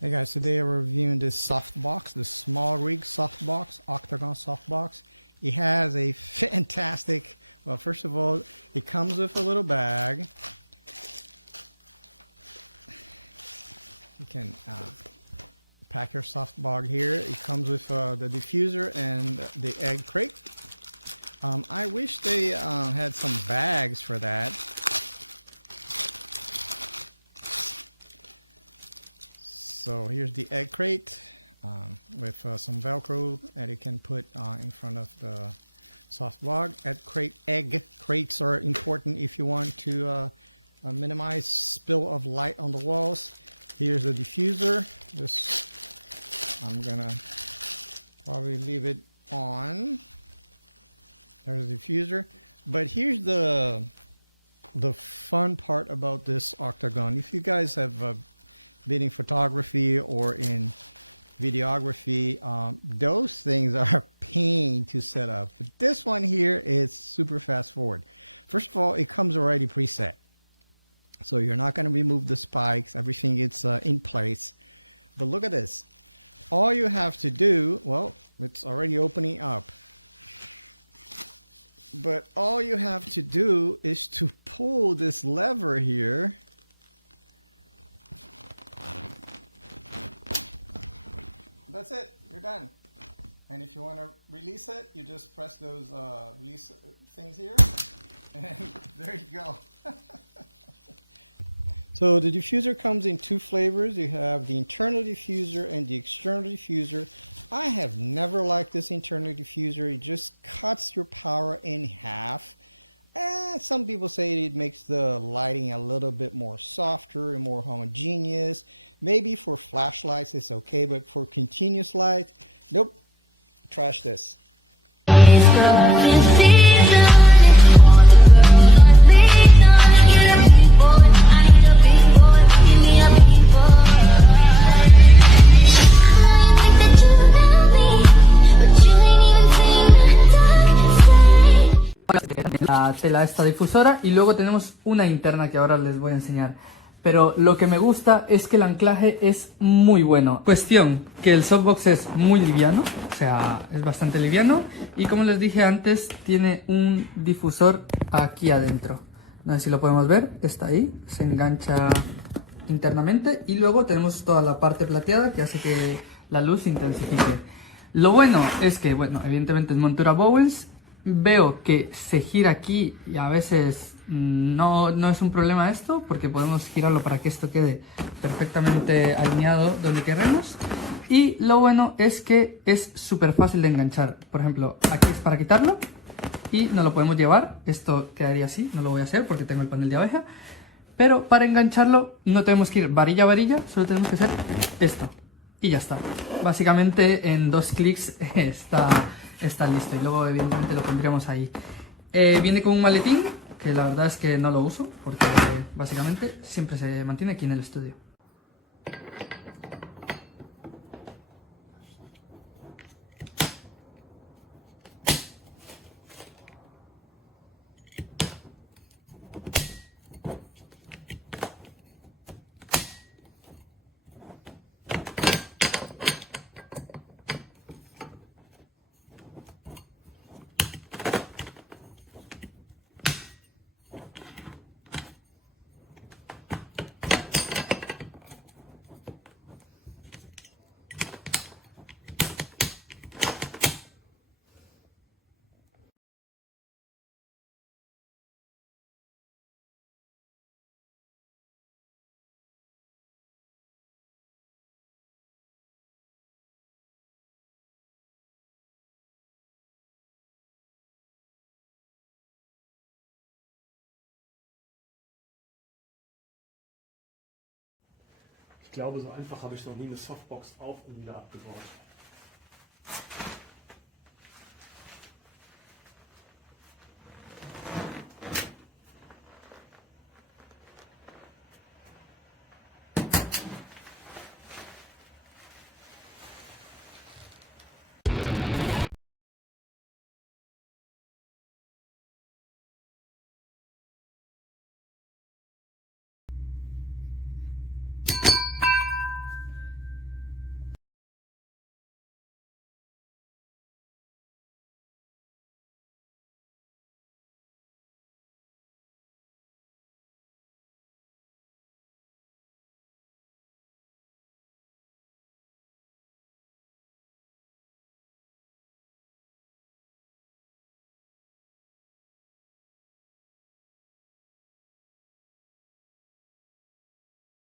Hey guys, today we're reviewing this softbox, the SmallRig softbox, Octagon softbox. It has a fantastic, well, first of all, it comes with a little bag. You can pack your softbox here. It comes with the diffuser and the egg crate. I wish they had some bags for that. So here's the egg crate with some Velcro that you can put in front of the softbox. Egg crates are important if you want to minimize spill of light on the walls. Here's the diffuser. I'm gonna probably leave it on. There's the diffuser. But here's the fun part about this Octagon. If you guys have been in photography or in videography, those things are a pain to set up. But this one here is super fast forward. First of all, it comes already preset, so you're not going to remove the spikes. Everything is in place. But look at this. All you have to do, well, it's already opening up, but all you have to do is to pull this lever here. That's it, you're done. And if you want to release it, you just press those release things here, and there you go. So the diffuser comes in two flavors. You have the internal diffuser and the external diffuser. I have never liked this internal diffuser. It just cuts your power in half. Some people say it makes the lighting a little bit more softer and more homogeneous. Maybe for flashlights it's okay, but for continuous light, nope, trash this. La tela esta difusora, y luego tenemos una interna que ahora les voy a enseñar. Pero lo que me gusta es que el anclaje es muy bueno. Cuestión, que el softbox es muy liviano, o sea, es bastante liviano, y como les dije antes, tiene un difusor aquí adentro. No sé si lo podemos ver, está ahí, se engancha internamente, y luego tenemos toda la parte plateada que hace que la luz se intensifique. Lo bueno es que, bueno, evidentemente es montura Bowens. Veo que se gira aquí y a veces no es un problema esto, porque podemos girarlo para que esto quede perfectamente alineado donde queremos. Y lo bueno es que es súper fácil de enganchar. Por ejemplo, aquí es para quitarlo y no lo podemos llevar. Esto quedaría así, no lo voy a hacer porque tengo el panel de abeja. Pero para engancharlo no tenemos que ir varilla a varilla, solo tenemos que hacer esto y ya está. Básicamente en 2 clics está listo, y luego evidentemente lo pondríamos ahí. Viene con un maletín, que la verdad es que no lo uso, porque básicamente siempre se mantiene aquí en el estudio. Ich glaube, so einfach habe ich noch nie eine Softbox auf und wieder abgebaut.